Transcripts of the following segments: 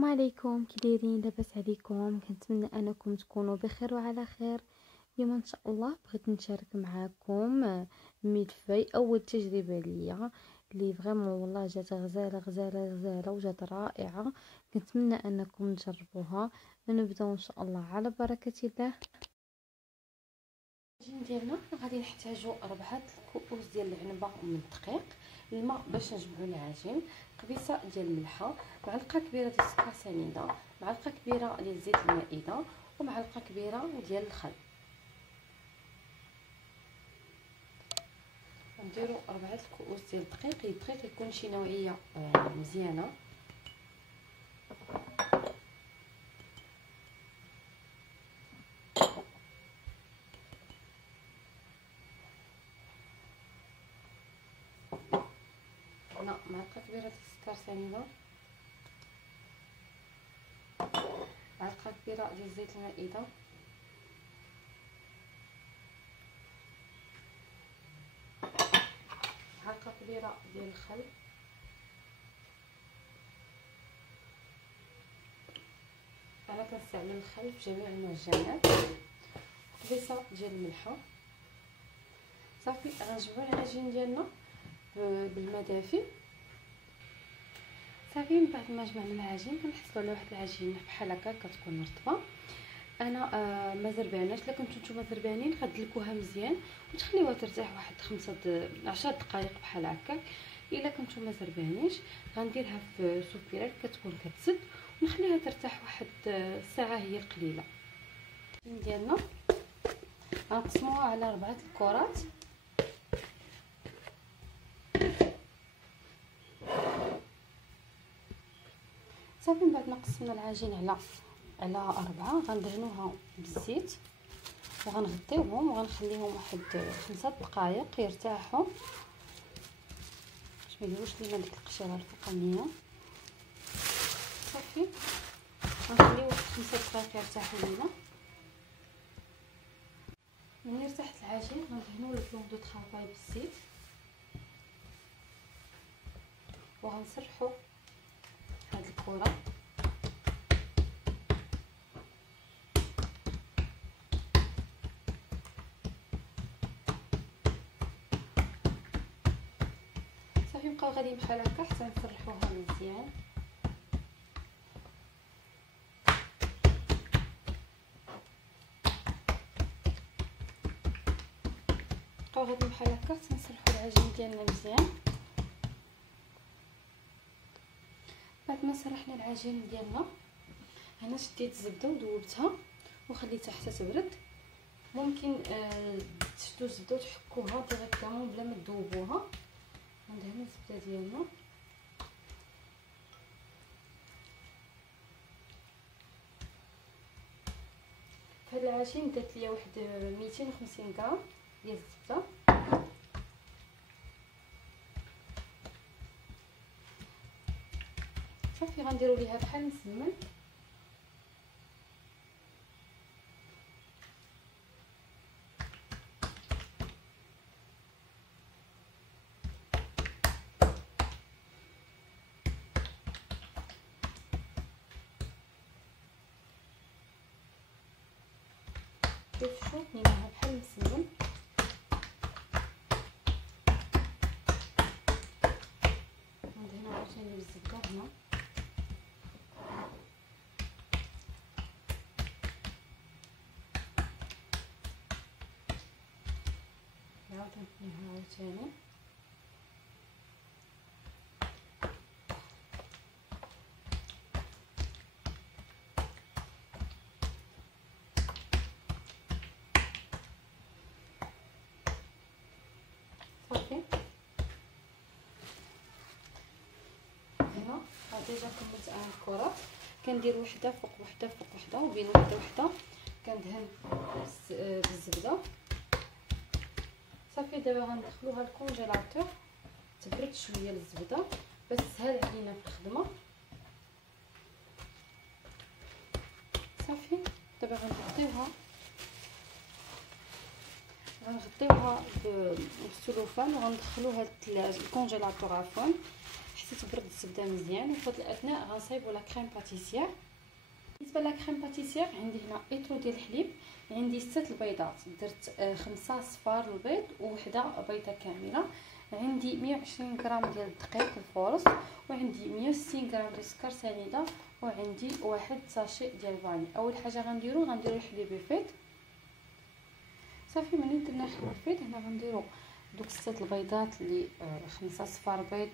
السلام عليكم، كي دايرين؟ لاباس عليكم؟ كنتمنى انكم تكونوا بخير وعلى خير. اليوم ان شاء الله بغيت نشارك معكم ملفي اول تجربه ليا اللي فريمون والله جات غزاله غزاله غزاله وجات رائعه. كنتمنى انكم تجربوها. نبداو ان شاء الله على بركه الله. العجين ديالنا غادي نحتاجو 4 كؤوس ديال العنبه من الدقيق، الماء باش نجمعوا العجين، قبيصه ديال الملحه، معلقه كبيره ديال السكر سنيده، معلقه كبيره ديال زيت المائده، ومعلقه كبيره ديال الخل. نديروا 4 كؤوس ديال الدقيق يكون شي نوعيه مزيانه. هنا معلقه كبيره ديال السكر سنيده، معلقه كبيره ديال زيت المائده، معلقه كبيره ديال الخل، انا كنستعمل الخل في جميع المعجنات، قبيصه ديال الملحه. صافي غنجمعوا العجين ديالنا بالماء دافي. صافي من بعد ما جمعنا العجين كنحصلوا على واحد العجينه بحال هكا كتكون رطبه. انا ما زرباناش، الا كنتو نتوما زربانين غدلكوها مزيان وتخليوها ترتاح واحد 10 دقائق بحال هكا. الا كنتو ما زربانيش غنديرها في سوبيرات كتكون كتسد ونخليها ترتاح واحد ساعه هي القليله. ديالنا غنقسموها على 4 الكرات. صافي من بعد ما قسمنا العجين على 4 غندهنوها بالزيت وغنغطيوهم وغنخليهم واحد 5 دقائق يرتاحوا باش ما يديروش لينا ديك القشيره الفوقانيه. صافي غنخليو واحد 5 دقائق يرتاحوا لينا. ملي ارتاحت العجين غندهنوا البلون دو طرافاي بالزيت وغنسرحوا هاد الكره. صافي نبقاو غاديين بحال هكا حتى نسرحوها مزيان. نبقاو غاديين بحال هكا حتى نسرحوا العجين ديالنا مزيان. بعد ما سرحنا العجين ديالنا هنا شديت الزبده وذوبتها وخليتها حتى تبرد. ممكن تشدوا الزبده وتحكوها ديريكتومون بلا ما تذوبوها. ندهنوا الزبده ديالنا هاد العجين دات ليا واحد 250 غرام ديال الزبده. صافي غنديروا ليها بحال مسمن. شوفوا نيناها بحال مسمن. ندهنوا عاوتاني بالزبده هنا نعاود ندهنوها عاوتاني. صافي هنا ديجا كملت انا الكرات. كندير وحده فوق وحده فوق وحده وبين وحده وحده كندهن بالزبده. صافي دابا غندخلوها الكونجيلاتور تبرد شويه الزبده باش تسهل علينا في الخدمه. صافي دابا غنغطيوها بالسلوفان وغندخلوها الكونجيلاتور عفوا خصني تبرد الزبده مزيان. وفي هذا الاثناء غنصايبوا لا كريم باتيسير. بالنسبه لا كريم باتيسير عندي هنا ايترو ديال الحليب، عندي 6 البيضات، درت 5 صفار البيض ووحده بيضه كامله. عندي 120 غرام ديال الدقيق الفورص، وعندي 160 غرام ديال السكر سنيده، وعندي واحد ساشي ديال الفاني. اول حاجه غنديرو الحليب بيفيط. صافي ملي درنا الحليب بيفيط هنا غنديرو دوك 6 البيضات اللي 5 صفار بيض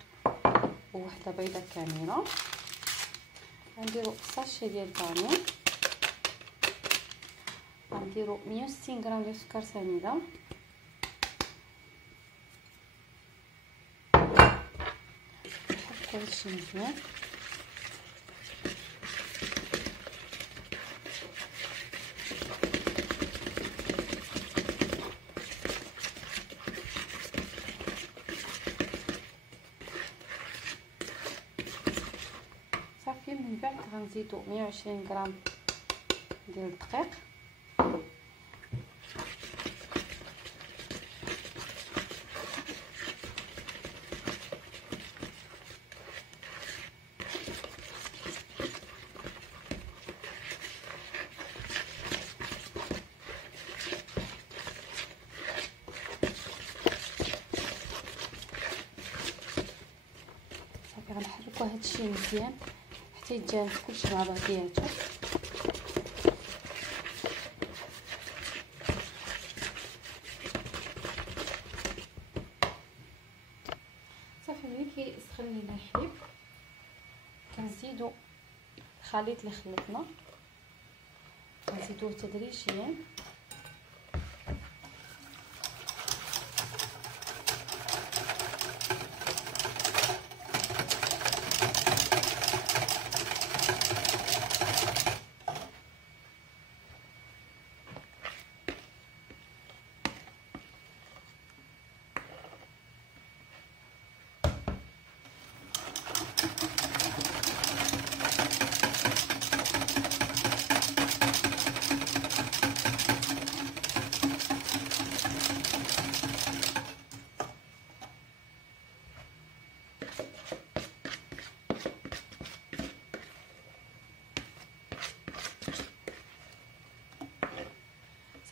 ووحده بيضه كامله. غنديرو ساشي ديال الفاني، غنديرو 160 غرام ديال السكر سنيده، نحط هادشي مزيان. صافي من بعد غنزيدو 120 غرام ديال الدقيق، غنحركو هادشي مزيان حتى يتجانس كلشي مع بعضياتو. صافي ملي كيسخن لينا الحليب كنزيدو الخليط اللي خلطنا، كنزيدوه تدريجيا.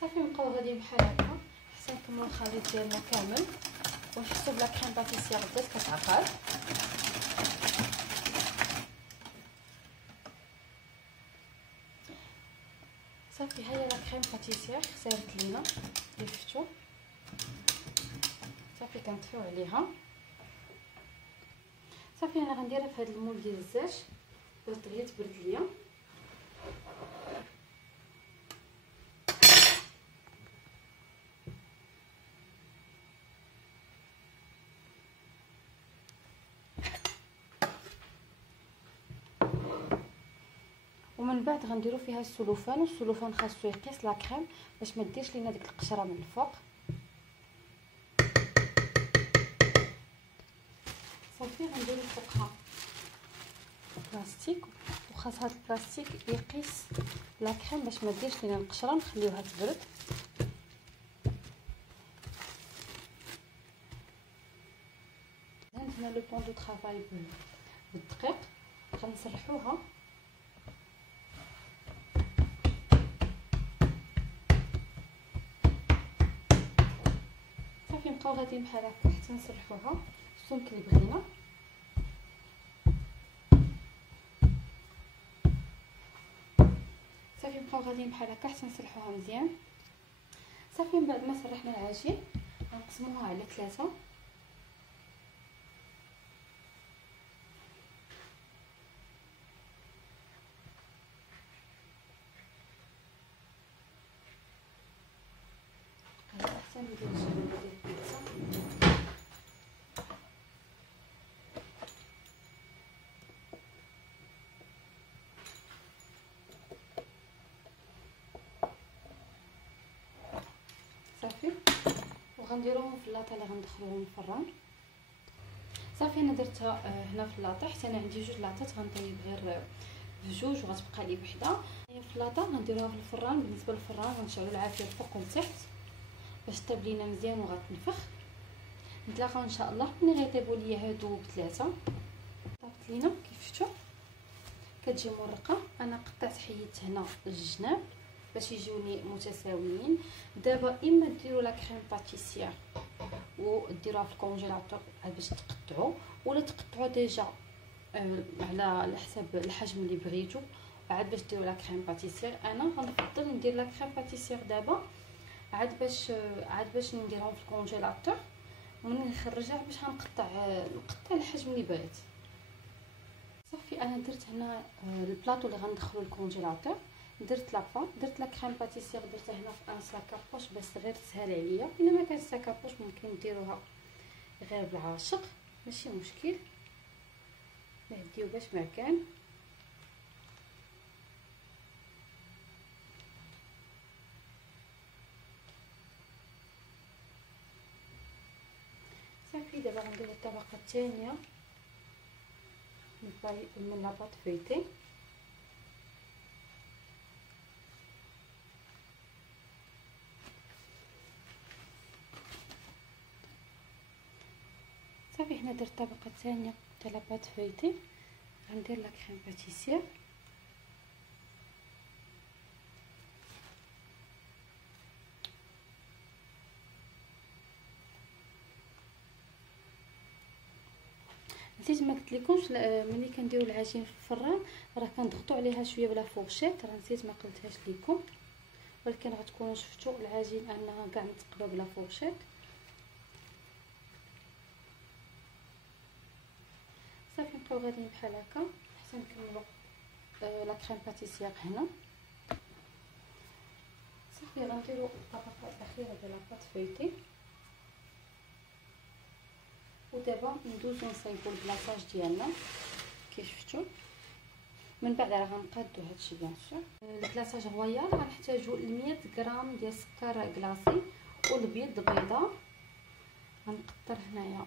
صافي نبقاو غاديين بحال هكا حتى نكملو الخليط ديالنا كامل ونحسو بلا كريم باتيسير بدات كتعقد. صافي ها هي لا كريم باتيسير خسرت لينا كيف شفتوا. صافي كنطفيو عليها. صافي انا غنديرها في هذا المول ديال الزاج باش دغيا تبرد ليا. ومن بعد غنديروا فيها السلوفان، والسلوفان خاصو يقيس لا كريم باش ما ديرش لينا ديك القشره من الفوق. صافي غنديروا فوقها بلاستيك، وخاص هذا البلاستيك يقيس لا كريم باش ما ديرش لينا القشره. نخليوها تبرد. عندنا لو بون دو طرافاي بالدقيق غنسرحوها. صافي نبقاو غاديين بحال هكا حتى نسرحوها السمك اللي بغينا. صافي نبقاو غاديين بحال هكا حتى نسرحوها مزيان. صافي من بعد ما سرحنا العجين غنقسموها على 3. حتى ندير الجبنه ديال البيتزا. صافي وغنديروهم في اللاطه اللي غندخلوهم الفران. صافي انا درتها هنا في اللاطه حتى انا عندي 2 لاطات غنطيب غير بجوج وغتبقى لي وحده. في اللاطه غنديروها في الفران. بالنسبه للفران غنشعلوا العافيه الفوق والتحت باش طيب لينا مزيان وغتنفخ. نتلاقاو ان شاء الله ملي غيطيبوا ليا هادو ب3. لينا كيف شفتوا كتجي مرقه. انا قطعت حيدت هنا الجناب باش يجوني متساويين. دابا اما ديروا لا كريم باتيسير وديروها في الكونجيلاتور باش تقطعوا، ولا تقطعوا ديجا على حساب الحجم اللي بغيتو عاد باش ديروا لا كريم باتيسير. انا غنفضل ندير لا كريم باتيسير دابا عاد باش نديرهم في الكونجيلاتور ومن نخرجها باش نقطع الحجم اللي بغيت. صافي انا درت هنا البلاطو اللي غندخلو الكونجيلاتور، درت لاباط، درت لا كريم باتيسير درتها هنا في ان ساكابوش باش غير تسهل عليا. الا ما كانش ساكابوش ممكن ديروها غير بالعاشق ماشي مشكل، نهديو باش ما كان. صافي دابا غندير الطبقه الثانيه من لاباط فيتي. صافي هنا درت الطبقه الثانيه تاع لاباط فيتي، غندير لا كريم باتيسير نسيت ما قلت لكمش ملي كنديروا العجين في الفران راه كنضغطوا عليها شويه بلا فورشيت، راه نسيت ما قلتهاش لكم، ولكن غتكونوا شفتوا العجين انها كاع متقبه بلا فورشيت. صافي نبقاو غاديين بحال هكا حتى نكملوا لا كريم باتيسير هنا. صافي غنديروا الطبقه الاخيره ديال لاباط فيتي ودابا ندوزو نصايبوا البلاصاج ديالنا كيف شفتوا. من بعد راه غنقادو هادشي بيان سور. البلاصاج رويال غنحتاجو 100 غرام ديال السكر كلاصي والبيض البيضه. غنقطر هنايا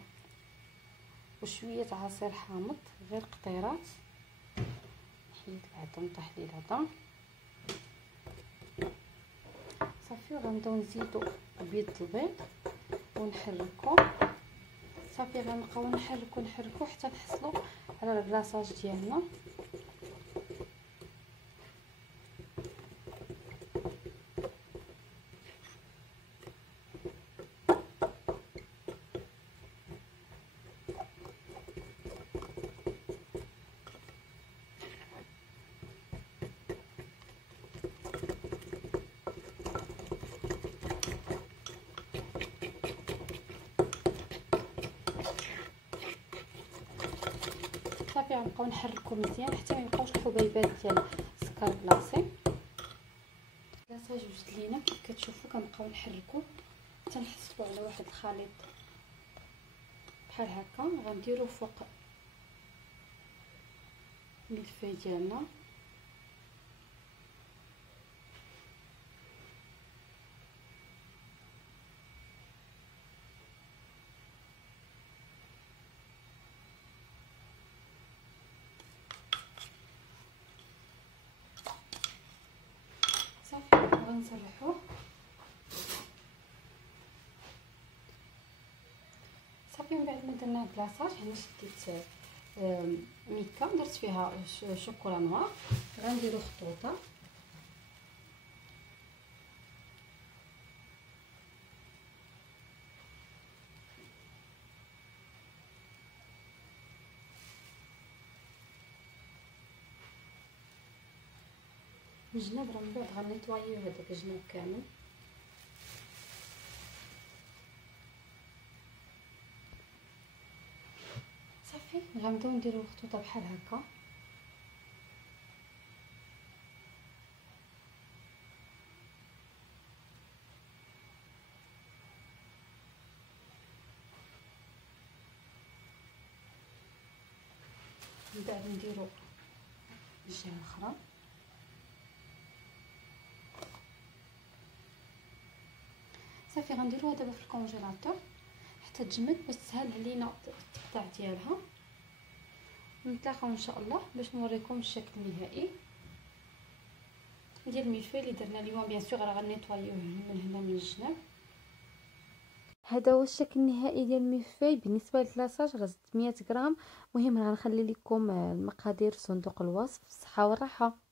وشويه عصير حامض غير قطيرات، نحيد العظم تحليل العظم. صافي غنبداو نزيدو بيض البيض ونحركو. صافي غنبقاو نحركو حتى نحصلوا على البلاصاج ديالنا. صافي غنبقاو نحركو مزيان حتى ما يبقاوش الحبيبات ديال السكر بلاصي. البلاصاج وجد لينا كيف كتشوفوا كنبقاو نحركو حتى نحصلوا على واحد الخليط بحال هكا. غنديرو فوق الملفاي ديالنا. صافي غنصلحوه. صافي من بعد ما درنا البلاصاج هنا شديت ميكا درت فيها شوكولا نوار. غنديرو خطوطه الجناب، راه من بعد غنيطوايو هذاك الجناب كامل. صافي غنبداو نديرو الخطوطه بحال هكا. من بعد نديرو الجهه الاخرى. صافي غنديروها دابا في الكونجيلاتور حتى تجمد باش تسهل علينا التقطيع ديالها. نتلاقاو ان شاء الله باش نوريكم الشكل النهائي ديال الملفاي اللي درنا اليوم. بيان سور راه غنيطوايوه من هنا من الجناب. هذا هو الشكل النهائي ديال الملفاي. بالنسبه للكلاصاج غزت 100 غرام. المهم غنخلي لكم المقادير في صندوق الوصف. الصحه والراحه.